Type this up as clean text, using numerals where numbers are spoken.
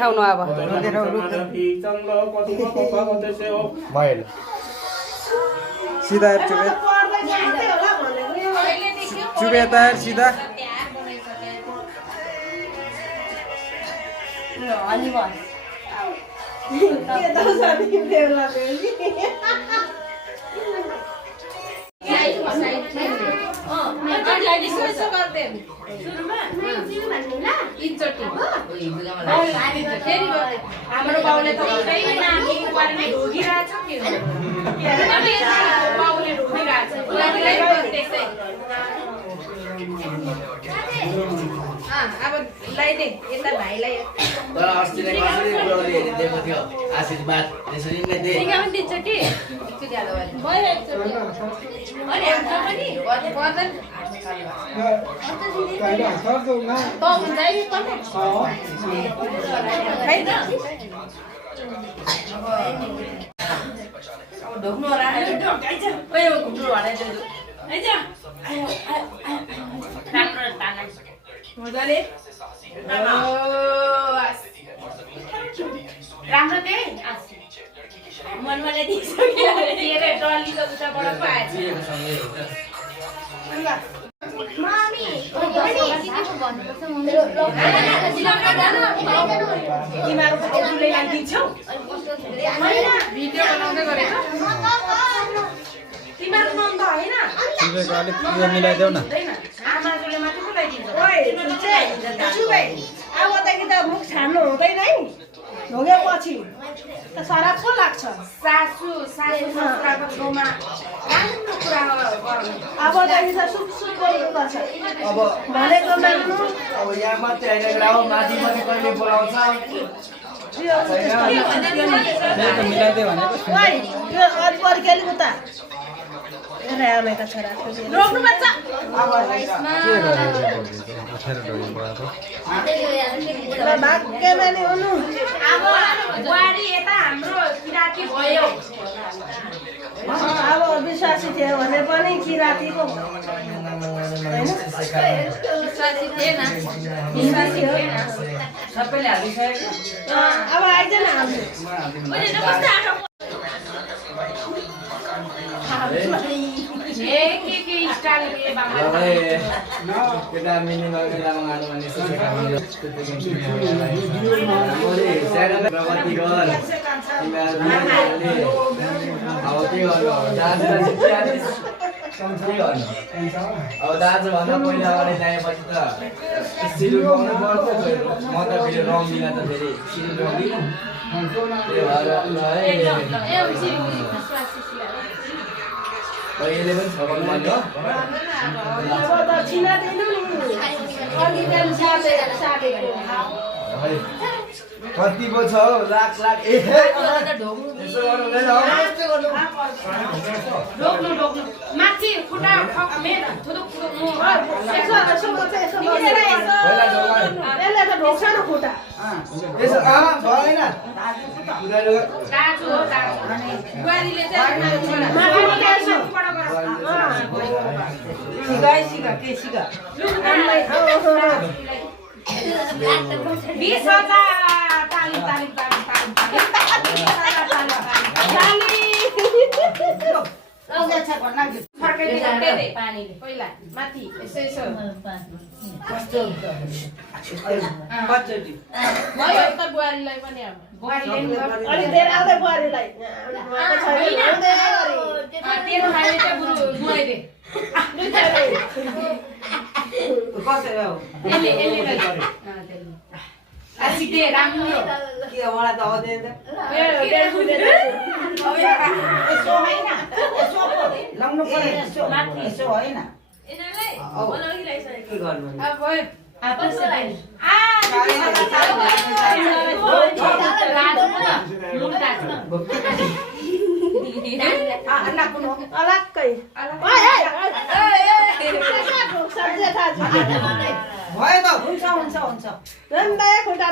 देखाउनु अब भएन सीधा चुबे तार सीधा हाम्रो बाउले त नानी पार्ने ढोगिरहेछ के बाउले ढोगिरहेछ त्यसै अब लाइदे यता भाइलाई तर अस्ति नै कसरी बुढाउले हेरिदिएको थियो आशीर्वाद त्यसरी नै दे टिका पनि दिन्छ कि एकचोटि हाल्दा भइहाल्छ अनि हाम्रो पनि बदन त हुन्छ है पनि अब ढोक्नु राखेर ढोकाइछ ओइ घुम्नु हराइछ आइज राम्रो ताना मजाले राम्रो दे मनमा नै दिइसक्यो के डल्ली त उताबाट पो आएछ मम्मी तिमीहरूको हजुरले लागिदिन्छौ भिडियो बनाउँदै गरेको तिमीहरूको मन त होइन चुबेको अलिक उयो मिलाइदेऊ न आमाजुले मात्रै पो लगाइदिन्छ अबदेखि त मुख छान्नु हुँदैन है ढोगेपछि त सराप पो लाग्छ सासू ससुराको छेउमा राम्रो कुरा गर्नु अबदेखि त सुप सुप बोल्नुपर्छ अब भनेको मान्नु अब यहाँ मात्रै होइन ग्राउन्ड माथि पनि कहिले बोलाउँछ मिलाइदियो भनेको ओइ यो अलिपरि खेली उता आमेका छोरा रोक्नु पर्छ भाग्यमा नि हुनु अब बुहारी यता हाम्रो किराती भयो अब विश्वासी थियो भने पनि किरातीको विश्वासी थिएन विश्वासी थिएन सबैले हालिसकेको अब आइदैन हाम्रो के स्टाइलले बाबा केटा मिनिमम बेलामा गानु भने प्रगति गर अब के गर्नु अब दाजुभन्दा पहिला अगाडि ल्याएपछि त सिलुट पाउनु पर्छ म त फेरि रङ दिन त फेरि सिलुट रङ दिन यसले पनि छ भन्नु अब दक्षिणा दिनु नि अघि बिहान साटेको कति पो छ हौ लाख लाख यसो गर्नु हुँदैन ढोक्नु माथि खुट्टा मेन थुदुक यसले त ढोक्छ न खुट्टा यसो भएन दाजु हो दाजु बुहारीले चाहिँ सिका 20,000 ताली फर्काइदिनु पानीले पहिला माथि यसो भयो त बुहारीलाई पनि अब बुहारीले अलि धेरै आउँदै बुहारीलाई तेरो खाने चाहिँ बुढो नुहाइदे सिधे राम्रो यसो होइन यसो लाउनु पर्यो यसो माथि यसो होइन के गर्नु अब भयो अलग्गै भयो त हुन्छ खुट्टा